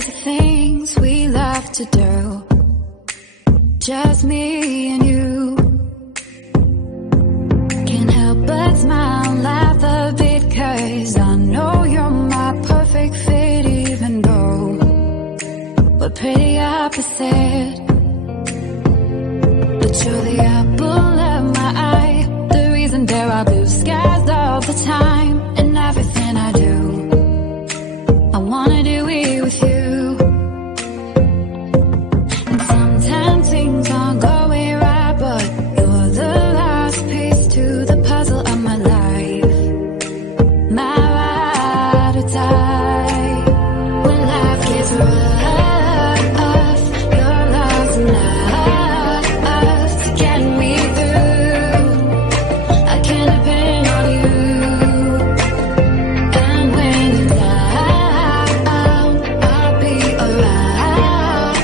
crazy things we love to do, just me and you. Can't help but smile and laugh a bit, 'cause I know you're my perfect fit, even though we're pretty opposite. But you're the apple of my eye, the reason there are blue skies all the time. And everything I do, I wanna do it with you. And sometimes things aren't going right, but you're the last piece to the puzzle of my life, my ride or die. When life gets rough, your love's enough to get me through. I can depend on you. And when you're down, I'll be around,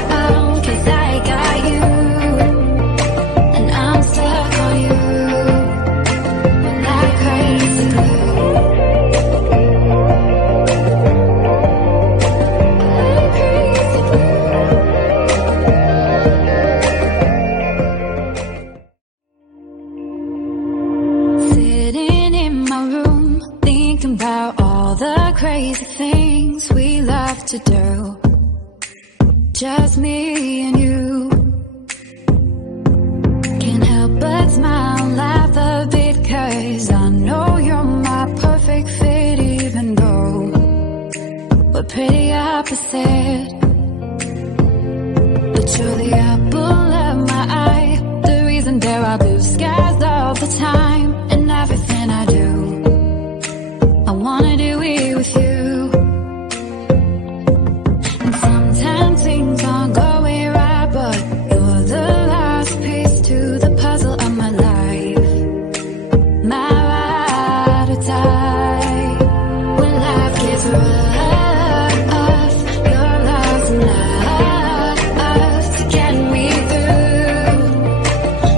'cause I got you, and I'm stuck on you like crazy glue. Sitting in my room, thinking about all the crazy things we love to do, just me and you. Can't help but smile and laugh a bit, 'cause I know you're my perfect fit, even though we're pretty opposite. But you're the apple of my eye, the reason there are blue skies all the time. And everything I do, I wanna do it with you. And sometimes things aren't going right, but you're the last piece to the puzzle of my life, my ride or die. When life gets rough, your love's enough to get me through.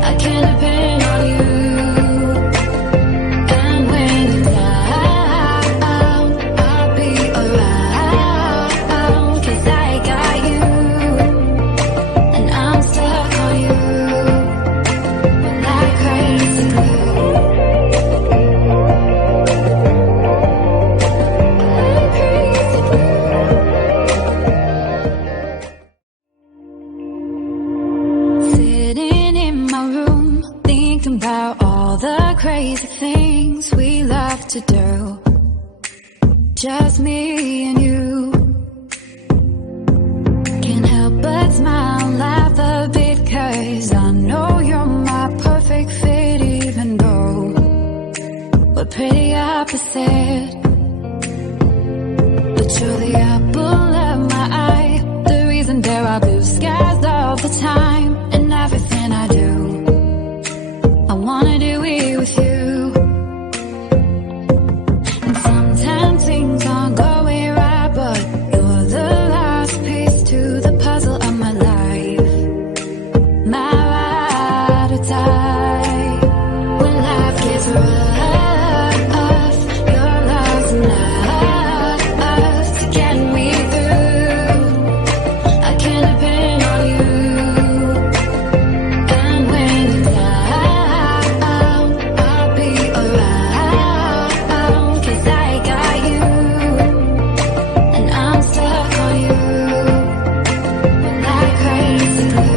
I can depend on you. And when you're down, I'll be around, 'cause I got you, and I'm stuck on you like crazy glue. Sitting in my room, thinking about all the crazy things we love to do, just me and you. Can't help but smile and laugh a bit, 'cause I know you're my perfect fit, even though we're pretty opposite. But you're the apple of my eye, the reason there are blue skies all the time. And everything I do, I wanna do it with you. And sometimes things aren't going right, but you're the last piece to the puzzle of my life, my ride or die. When life gets rough, your love's enough to get me through. I can depend on you. And when you're down, I'll be around, 'cause I got you, and I'm stuck on you like crazy glue.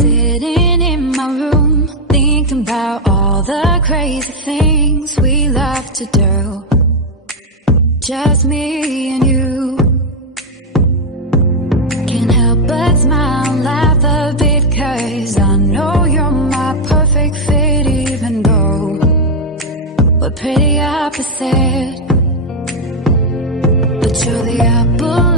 Sitting in my room, thinking about all the crazy things we love to do, just me and you. Can't help but smile and laugh a bit, 'cause I know you're my perfect fit, even though we're pretty opposite. But you're the apple